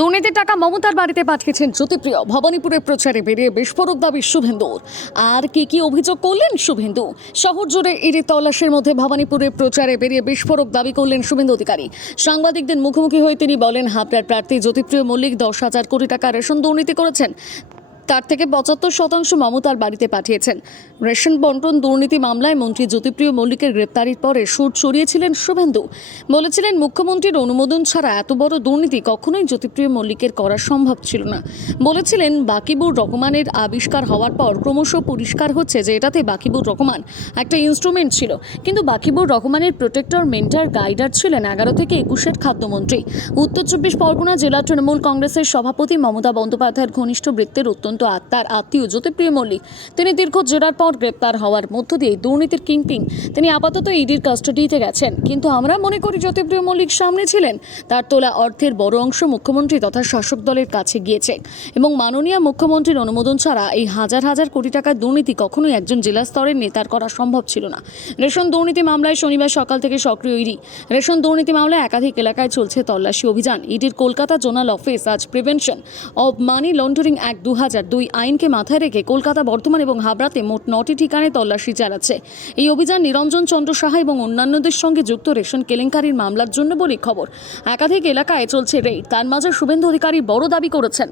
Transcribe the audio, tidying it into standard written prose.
দুর্নীতির টাকা মমতার বাড়িতে পাঠিয়েছেন জ্যোতিপ্রিয়। ভবানীপুরে প্রচারে বেরিয়ে বিস্ফোরক দাবি শুভেন্দুর। আর কি অভিযোগ করলেন শুভেন্দু? শহর জুড়ে ইডি তল্লাশির মধ্যে ভবানীপুরে প্রচারে বেরিয়ে বিস্ফোরক দাবি করলেন শুভেন্দু অধিকারী। সাংবাদিকদের মুখোমুখি হয়ে তিনি বলেন, হাবড়ার প্রার্থী জ্যোতিপ্রিয় মল্লিক 10,000 কোটি টাকা রেশন দুর্নীতি করেছেন। তার থেকে 75% মমতার বাড়িতে পাঠিয়েছেন। রেশন বন্টন দুর্নীতি মামলায় মন্ত্রী জ্যোতিপ্রিয় মল্লিকের গ্রেপ্তারির পরে সুর ছড়িয়েছিলেন শুভেন্দু। বলেছিলেন, মুখ্যমন্ত্রীর অনুমোদন ছাড়া এত বড় দুর্নীতি কখনোই জ্যোতিপ্রিয় মল্লিকের করা সম্ভব ছিল না। বলেছিলেন, বাকিবুর রহমানের আবিষ্কার হওয়ার পর ক্রমশ পরিষ্কার হচ্ছে যে এটাতে বাকিবুর রহমান একটা ইনস্ট্রুমেন্ট ছিল, কিন্তু বাকিবুর রহমানের প্রোটেক্টর, মেন্টার, গাইডার ছিলেন 11 থেকে 21-এর খাদ্যমন্ত্রী। উত্তর 24 পরগনা জেলা তৃণমূল কংগ্রেসের সভাপতি মমতা বন্দ্যোপাধ্যায়ের ঘনিষ্ঠ বৃত্তের আত্মার আত্মীয় জ্যোতিপ্রিয় মল্লিক। তিনি দীর্ঘ জেরার পর গ্রেপ্তার হওয়ার মধ্য দিয়ে দুর্নীতির কিংপিং। তিনি আপাতত ইডির কাস্টাডিতে গেছেন, কিন্তু আমরা মনে করি জ্যোতিপ্রিয় মল্লিক সামনে ছিলেন। তার তোলা অর্থের বড় অংশ মুখ্যমন্ত্রী তথা শাসক দলের কাছে গিয়েছে এবং মাননীয় মুখ্যমন্ত্রীর অনুমোদন ছাড়া এই হাজার হাজার কোটি টাকার দুর্নীতি কখনোই একজন জেলা স্তরের নেতার করা সম্ভব ছিল না। রেশন দুর্নীতি মামলায় শনিবার সকাল থেকে সক্রিয় ইডি। রেশন দুর্নীতি মামলায় একাধিক এলাকায় চলছে তল্লাশি অভিযান। ইডির কলকাতা জোনাল অফিস আজ prevention of money laundering act 2002 আইনকে মাথায় রেখে কলকাতা, বর্ধমান এবং হাবড়াতে মোট 9টি ঠিকানায় তল্লাশি চালাচ্ছে। এই অভিযান নিরঞ্জন চন্দ্র সাহা এবং অন্যান্যদের সঙ্গে যুক্ত রেশন কেলেঙ্কারির মামলার জন্য বলে খবর। একাধিক এলাকায় চলছে রেড। তার মাঝে শুভেন্দু অধিকারী বড় দাবি করেছেন।